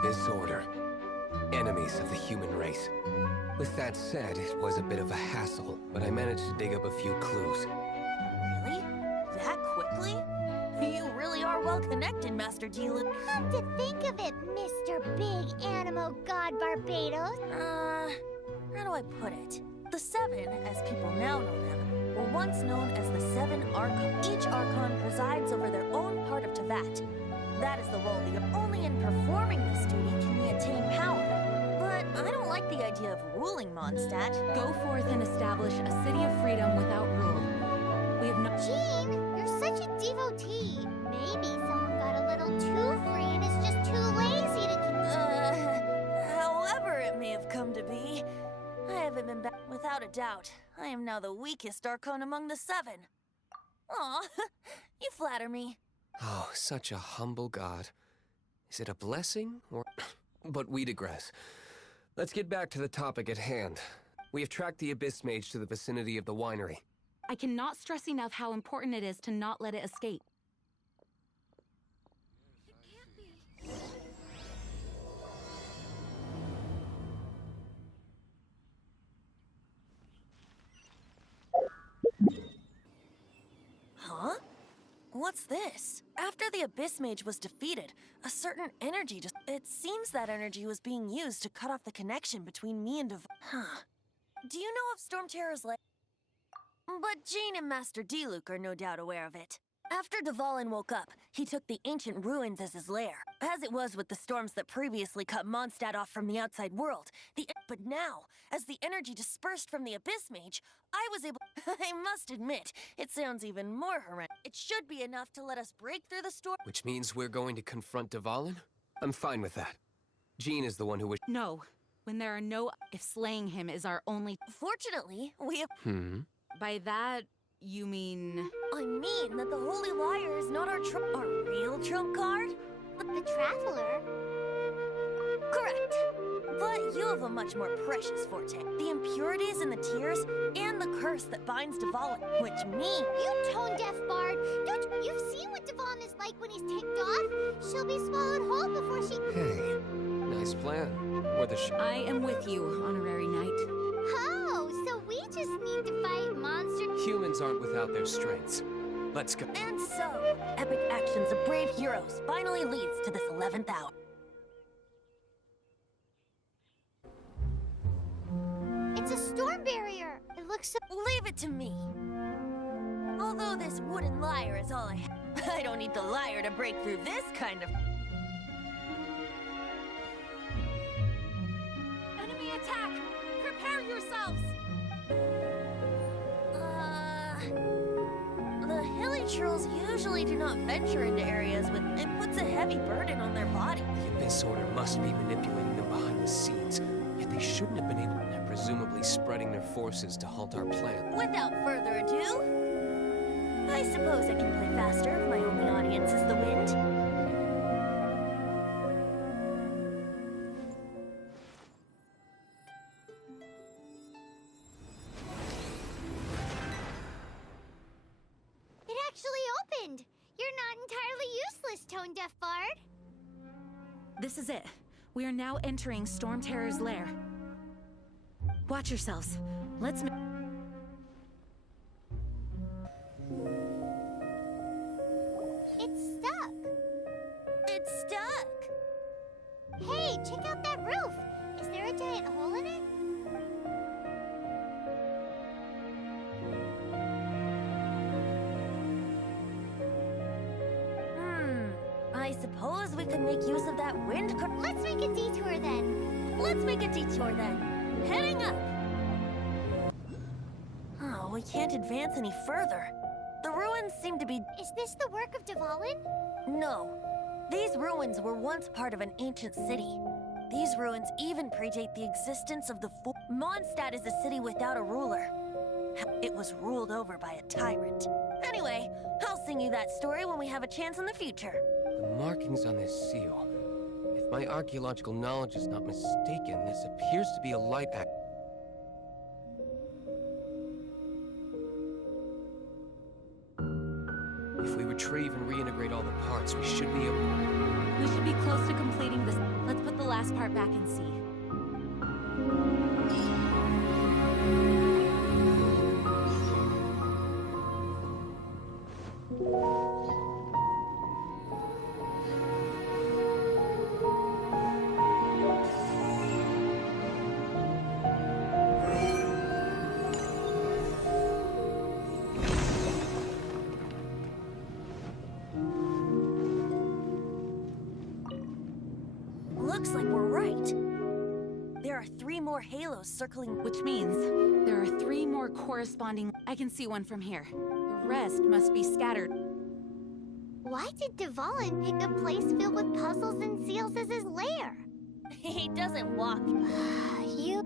Abyss Order. Enemies of the human race. With that said, it was a bit of a hassle, but I managed to dig up a few clues. Really? That quickly? You really are well connected, Master Dvalin. Come to think of it, Mr. Big Animo God Barbados. How do I put it? The Seven, as people now know them, were once known as the Seven Archons. Each Archon presides over their own part of Teyvat. That is the role they are. Only in performing this duty can we attain power. But I don't like the idea of ruling Mondstadt. Go forth and establish a city of freedom without rule. We have no— Jean, you're such a devotee. Maybe someone got a little too free and is just too lazy to... However it may have come to be, I haven't been back. Without a doubt, I am now the weakest Archon among the Seven. Aw, you flatter me. Oh, such a humble god. Is it a blessing, or... But we digress. Let's get back to the topic at hand. We have tracked the Abyss Mage to the vicinity of the winery. I cannot stress enough how important it is to not let it escape. Huh? What's this? After the Abyss Mage was defeated, a certain energy just... It seems that energy was being used to cut off the connection between me and Huh. Do you know of Storm Terror's lair? But Jean and Master Diluc are no doubt aware of it. After Dvalin woke up, he took the ancient ruins as his lair, as it was with the storms that previously cut Mondstadt off from the outside world. But now, as the energy dispersed from the Abyss Mage, I was able... I must admit, it sounds even more horrendous. It should be enough to let us break through the storm... Which means we're going to confront Dvalin? I'm fine with that. Jean is the one who wish... No. When there are no... If slaying him is our only... Fortunately, we have... By that, you mean... I mean that the Holy Liar is not our real trump card? The Traveler? Correct. But you have a much more precious forte. The impurities and the tears, and the curse that binds Dvalin, which means... You tone-deaf bard! You've seen what Dvalin is like when he's ticked off? She'll be swallowed whole before she... Hey, nice plan. Or the I am with you, Honorary Knight. Oh, so we just need to fight monsters... Humans aren't without their strengths. Let's go. And so, epic actions of brave heroes finally leads to this 11th hour. It's a storm barrier! It looks so... Leave it to me. Although this wooden lyre is all I have, I don't need the lyre to break through this kind of... Enemy attack! Prepare yourselves! The hilly trolls usually do not venture into areas with... It puts a heavy burden on their body. The Abyss Order must be manipulating them behind the scenes, yet they shouldn't have been able... They're presumably spreading their forces to halt our plan. Without further ado, I suppose I can play faster if my only audience is the wind. It actually opened! You're not entirely useless, tone-deaf bard! This is it. We are now entering Storm Terror's lair. Watch yourselves. Let's... It's stuck! It's stuck! Hey, check out that roof! Is there a giant hole in it? I suppose we could make use of that wind Let's make a detour then! Let's make a detour then. Heading up! Oh, we can't advance any further. The ruins seem to be... Is this the work of Dvalin? No. These ruins were once part of an ancient city. These ruins even predate the existence of the Mondstadt is a city without a ruler. It was ruled over by a tyrant. Anyway, I'll sing you that story when we have a chance in the future. The markings on this seal. If my archaeological knowledge is not mistaken, this appears to be a light act. If we retrieve and reintegrate all the parts, we should be able... We should be close to completing this. Let's put the last part back and see. Looks like we're right. There are 3 more halos circling. Which means there are 3 more corresponding. I can see one from here. The rest must be scattered. Why did Dvalin pick a place filled with puzzles and seals as his lair? He doesn't walk. You...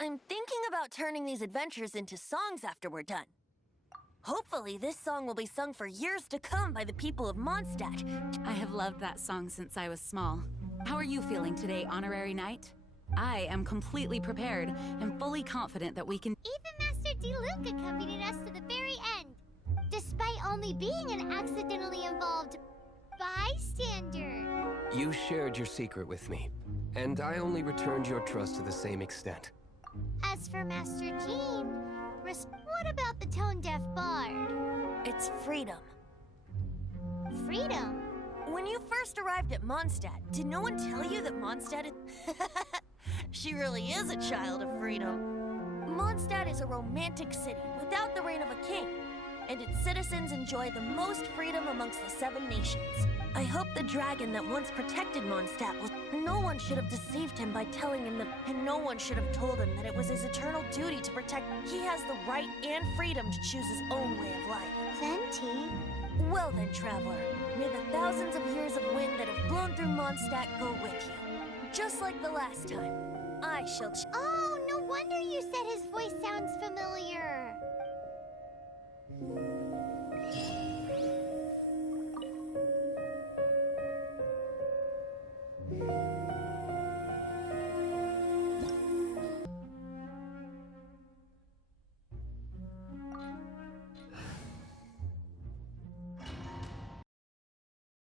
I'm thinking about turning these adventures into songs after we're done. Hopefully, this song will be sung for years to come by the people of Mondstadt. I have loved that song since I was small. How are you feeling today, Honorary Knight? I am completely prepared and fully confident that we can— Even Master D. Luke accompanied us to the very end, despite only being an accidentally involved bystander. You shared your secret with me, and I only returned your trust to the same extent. As for Master Jean, what about the tone-deaf bard? It's freedom. Freedom? When you first arrived at Mondstadt, did no one tell you that Mondstadt is... She really is a child of freedom. Mondstadt is a romantic city without the reign of a king, and its citizens enjoy the most freedom amongst the 7 nations. I hope the dragon that once protected Mondstadt was... No one should have deceived him by telling him that... And no one should have told him that it was his eternal duty to protect... He has the right and freedom to choose his own way of life. Venti? Well then, traveler, may the thousands of years of wind that have blown through Mondstadt go with you. Just like the last time, I shall... Oh, no wonder you said his voice sounds familiar.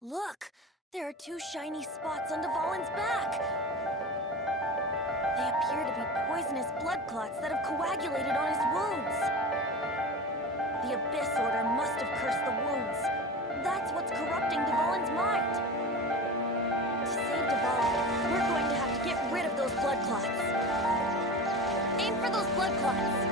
Look! There are 2 shiny spots on Dvalin's back! They appear to be poisonous blood clots that have coagulated on his wounds. The Abyss Order must have cursed the wounds. That's what's corrupting Dvalin's mind. To save Dvalin, we're going to have to get rid of those blood clots. Aim for those blood clots!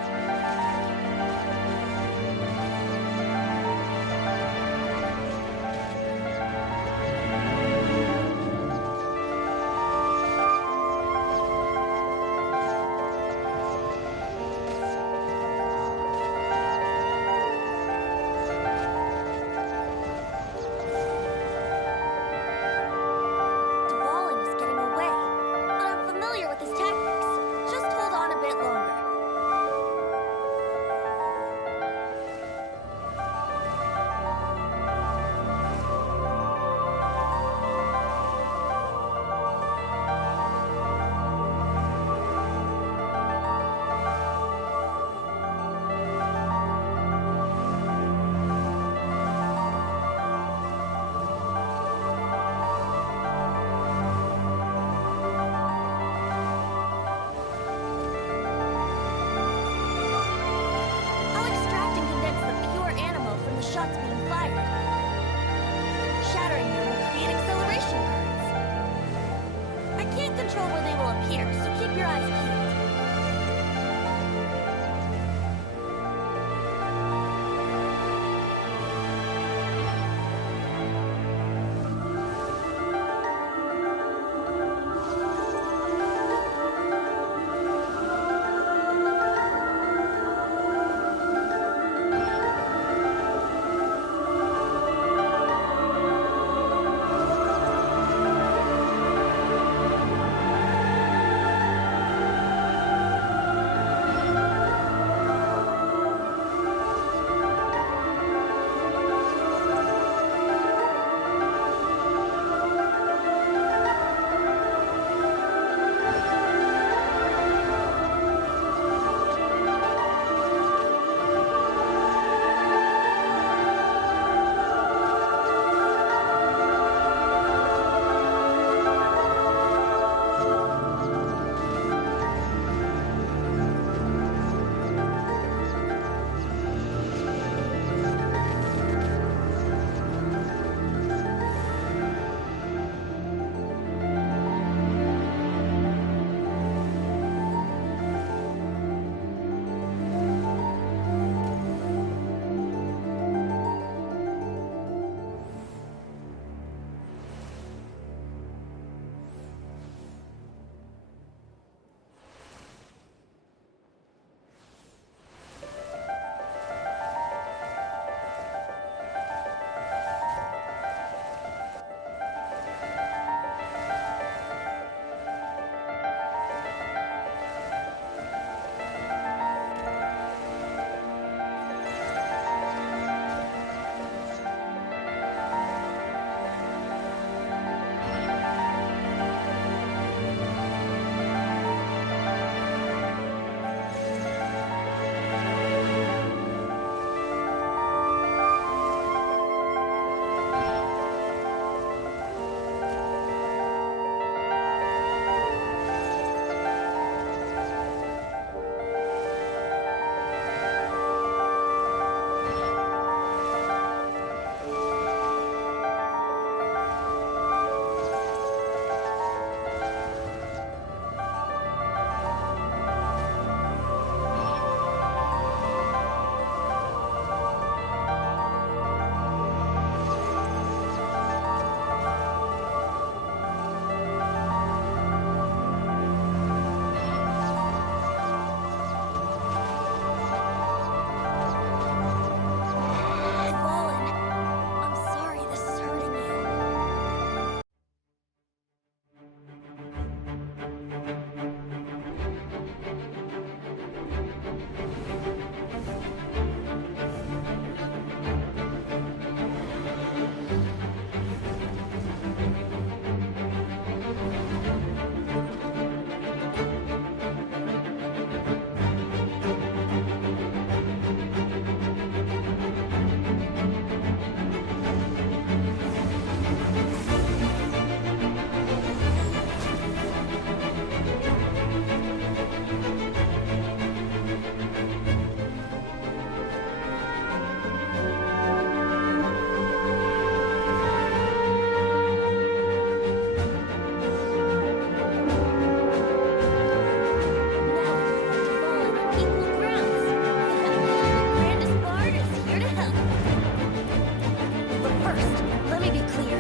me be clear.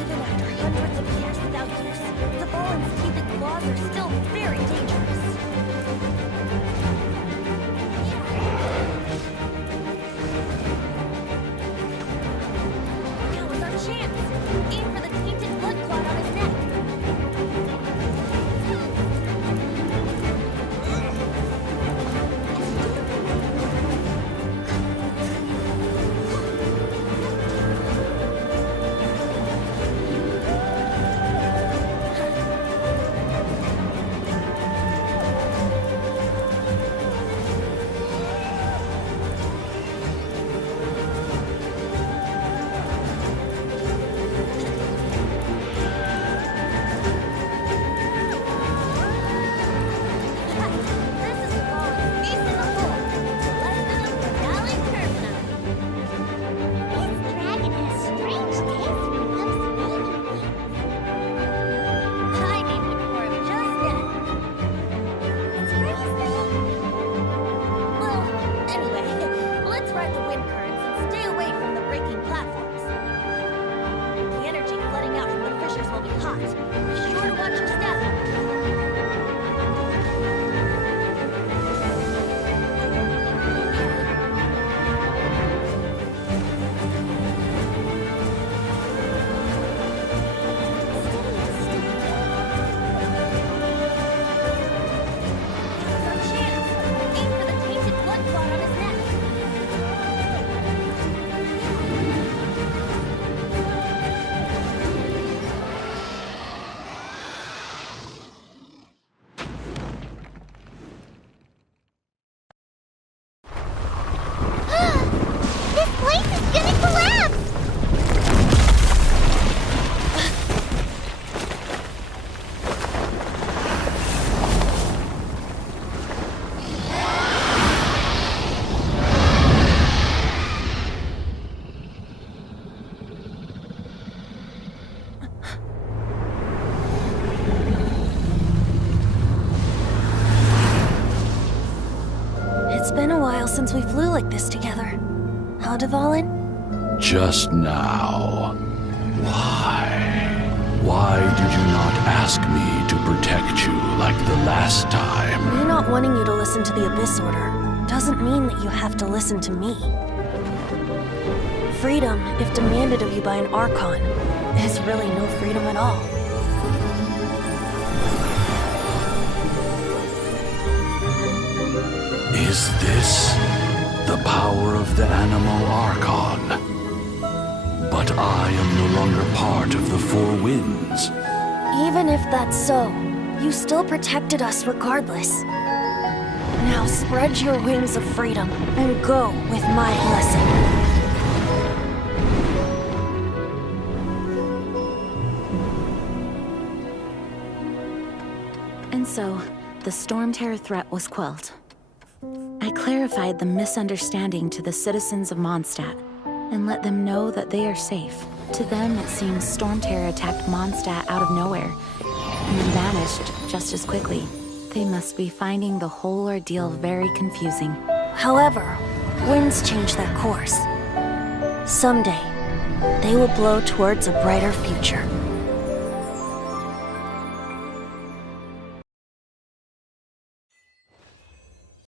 Even after hundreds of years without use, Dvalin's teeth and claws are still very dangerous. Now is our chance. Aim for the tainted blood clot on his neck. It's been a while since we flew like this together. Huh, Dvalin? Just now. Why? Why did you not ask me to protect you like the last time? Me not wanting you to listen to the Abyss Order doesn't mean that you have to listen to me. Freedom, if demanded of you by an Archon, is really no freedom at all. Is this the power of the Animal Archon? But I am no longer part of the Four Winds. Even if that's so, you still protected us regardless. Now spread your wings of freedom and go with my blessing. And so, the Storm Terror threat was quelled. I clarified the misunderstanding to the citizens of Mondstadt, and let them know that they are safe. To them, it seems Storm Terror attacked Mondstadt out of nowhere, and then vanished just as quickly. They must be finding the whole ordeal very confusing. However, winds change their course. Someday, they will blow towards a brighter future.